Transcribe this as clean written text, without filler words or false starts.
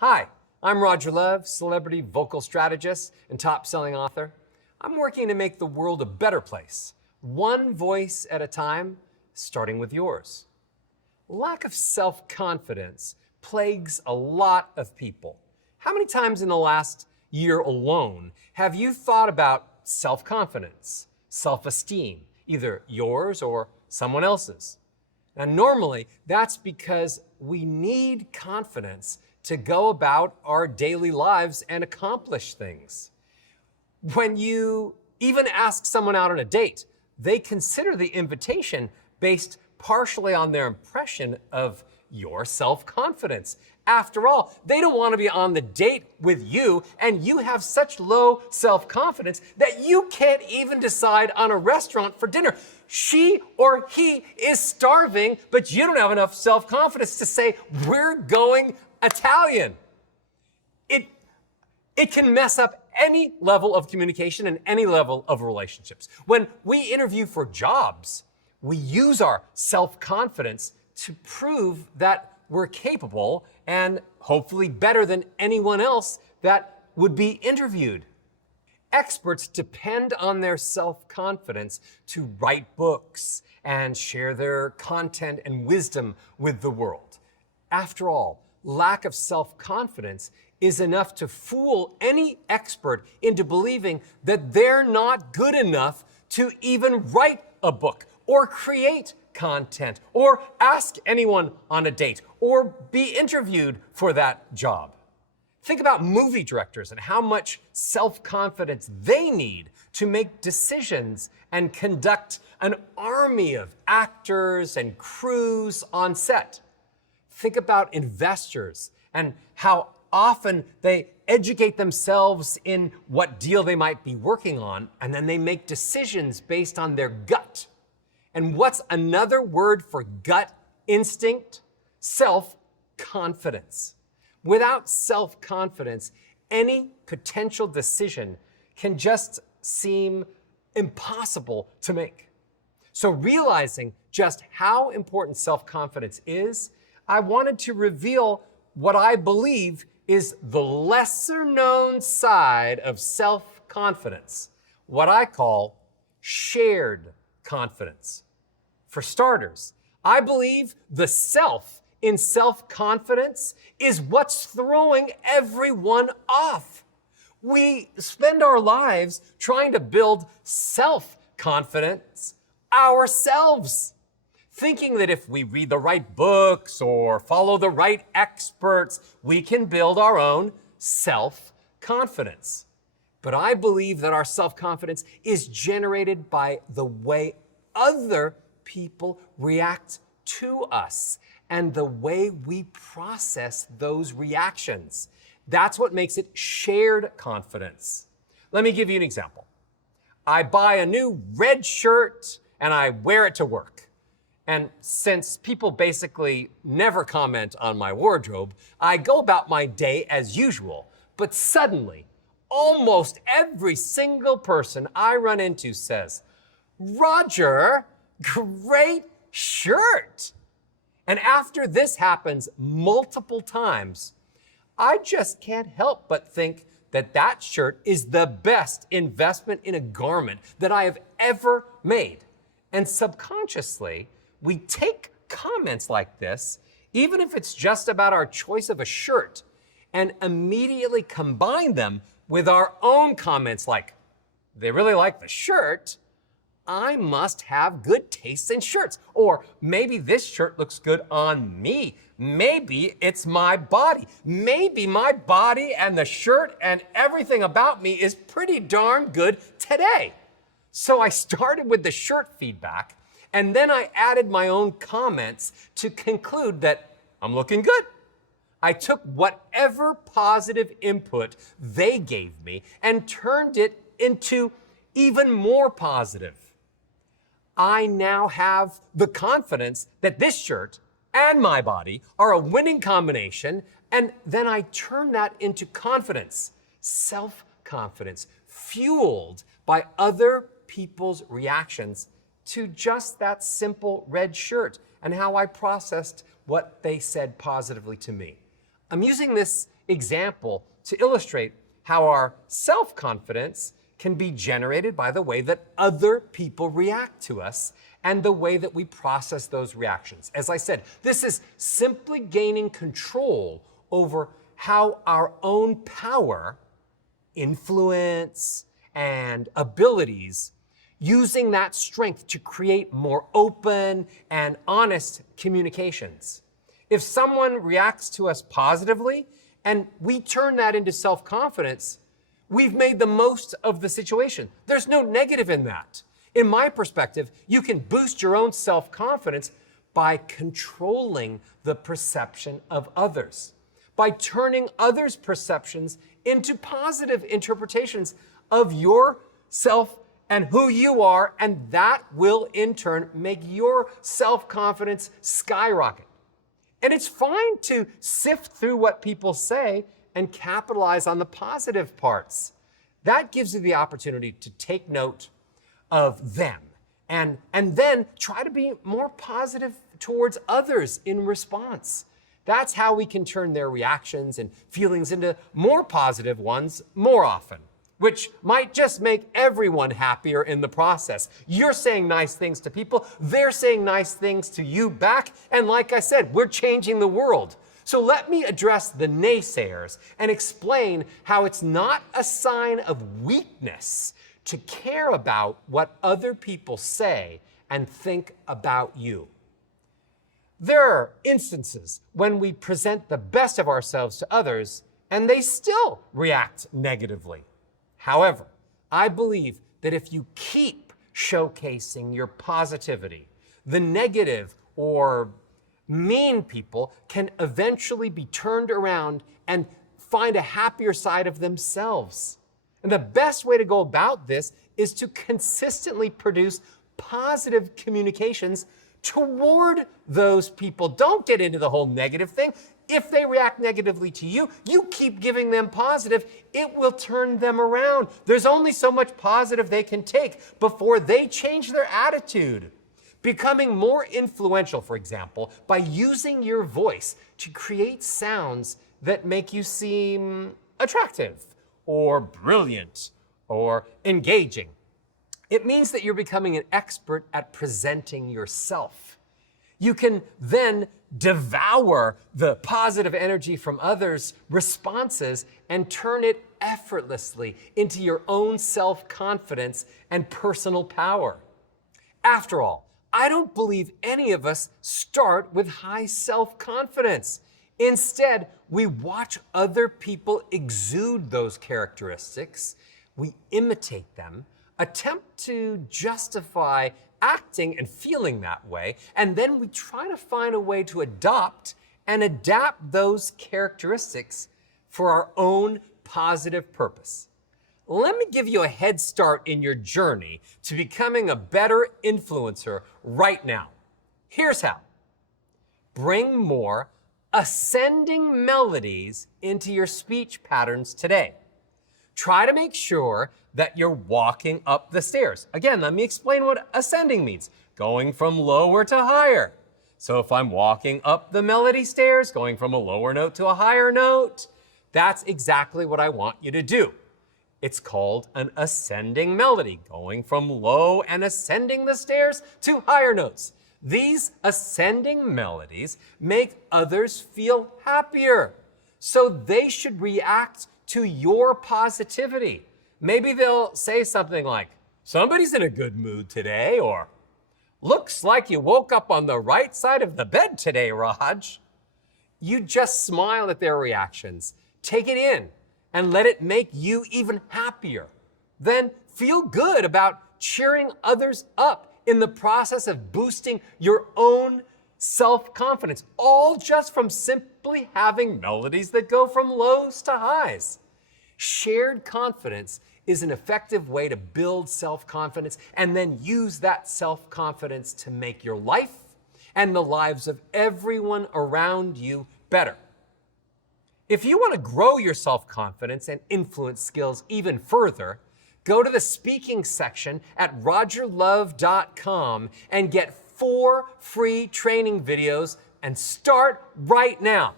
Hi, I'm Roger Love, celebrity vocal strategist and top-selling author. I'm working to make the world a better place, one voice at a time, starting with yours. Lack of self-confidence plagues a lot of people. How many times in the last year alone have you thought about self-confidence, self-esteem, either yours or someone else's? Now, normally, that's because we need confidence to go about our daily lives and accomplish things. When you even ask someone out on a date, they consider the invitation based partially on their impression of your self-confidence. After all, they don't want to be on the date with you, and you have such low self-confidence that you can't even decide on a restaurant for dinner. She or he is starving, but you don't have enough self-confidence to say, we're going Italian. It can mess up any level of communication and any level of relationships. When we interview for jobs, we use our self-confidence to prove that we're capable and hopefully better than anyone else that would be interviewed. Experts depend on their self-confidence to write books and share their content and wisdom with the world. After all, lack of self-confidence is enough to fool any expert into believing that they're not good enough to even write a book or create content or ask anyone on a date or be interviewed for that job. Think about movie directors and how much self-confidence they need to make decisions and conduct an army of actors and crews on set. Think about investors and how often they educate themselves in what deal they might be working on, and then they make decisions based on their gut. And what's another word for gut instinct? Self-confidence. Without self-confidence, any potential decision can just seem impossible to make. So realizing just how important self-confidence is, I wanted to reveal what I believe is the lesser known side of self-confidence, what I call shared confidence. For starters, I believe the self in self-confidence is what's throwing everyone off. We spend our lives trying to build self-confidence ourselves, thinking that if we read the right books or follow the right experts, we can build our own self-confidence. But I believe that our self-confidence is generated by the way other people react to us and the way we process those reactions. That's what makes it shared confidence. Let me give you an example. I buy a new red shirt and I wear it to work. And since people basically never comment on my wardrobe, I go about my day as usual. But suddenly, almost every single person I run into says, "Roger, great shirt." And after this happens multiple times, I just can't help but think that that shirt is the best investment in a garment that I have ever made. And subconsciously, we take comments like this, even if it's just about our choice of a shirt, and immediately combine them with our own comments like, "They really like the shirt. I must have good taste in shirts." Or maybe this shirt looks good on me. Maybe it's my body. Maybe my body and the shirt and everything about me is pretty darn good today. So I started with the shirt feedback, and then I added my own comments to conclude that I'm looking good. I took whatever positive input they gave me and turned it into even more positive. I now have the confidence that this shirt and my body are a winning combination, and then I turn that into confidence, self-confidence, fueled by other people's reactions to just that simple red shirt and how I processed what they said positively to me. I'm using this example to illustrate how our self-confidence can be generated by the way that other people react to us and the way that we process those reactions. As I said, this is simply gaining control over how our own power, influence, and abilities, using that strength to create more open and honest communications. If someone reacts to us positively and we turn that into self-confidence, we've made the most of the situation. There's no negative in that. In my perspective, you can boost your own self-confidence by controlling the perception of others, by turning others' perceptions into positive interpretations of yourself and who you are, and that will in turn make your self-confidence skyrocket. And it's fine to sift through what people say and capitalize on the positive parts. That gives you the opportunity to take note of them and then try to be more positive towards others in response. That's how we can turn their reactions and feelings into more positive ones more often, which might just make everyone happier in the process. You're saying nice things to people, they're saying nice things to you back, and like I said, we're changing the world. So let me address the naysayers and explain how it's not a sign of weakness to care about what other people say and think about you. There are instances when we present the best of ourselves to others and they still react negatively. However, I believe that if you keep showcasing your positivity, the negative or mean people can eventually be turned around and find a happier side of themselves. And the best way to go about this is to consistently produce positive communications toward those people. Don't get into the whole negative thing. If they react negatively to you, you keep giving them positive, it will turn them around. There's only so much positive they can take before they change their attitude. Becoming more influential, for example, by using your voice to create sounds that make you seem attractive or brilliant or engaging. It means that you're becoming an expert at presenting yourself. You can then devour the positive energy from others' responses and turn it effortlessly into your own self-confidence and personal power. After all, I don't believe any of us start with high self-confidence. Instead, we watch other people exude those characteristics, we imitate them, attempt to justify acting and feeling that way, and then we try to find a way to adopt and adapt those characteristics for our own positive purpose. Let me give you a head start in your journey to becoming a better influencer right now. Here's how. Bring more ascending melodies into your speech patterns today. Try to make sure that you're walking up the stairs. Again, let me explain what ascending means. Going from lower to higher. So if I'm walking up the melody stairs, going from a lower note to a higher note, that's exactly what I want you to do. It's called an ascending melody, going from low and ascending the stairs to higher notes. These ascending melodies make others feel happier, so they should react to your positivity. Maybe they'll say something like, "Somebody's in a good mood today," or "Looks like you woke up on the right side of the bed today, Raj." You just smile at their reactions, take it in, and let it make you even happier. Then feel good about cheering others up in the process of boosting your own self-confidence, all just from simply having melodies that go from lows to highs. Shared confidence is an effective way to build self-confidence and then use that self-confidence to make your life and the lives of everyone around you better. If you want to grow your self-confidence and influence skills even further, go to the speaking section at rogerlove.com and get 4 free training videos and start right now.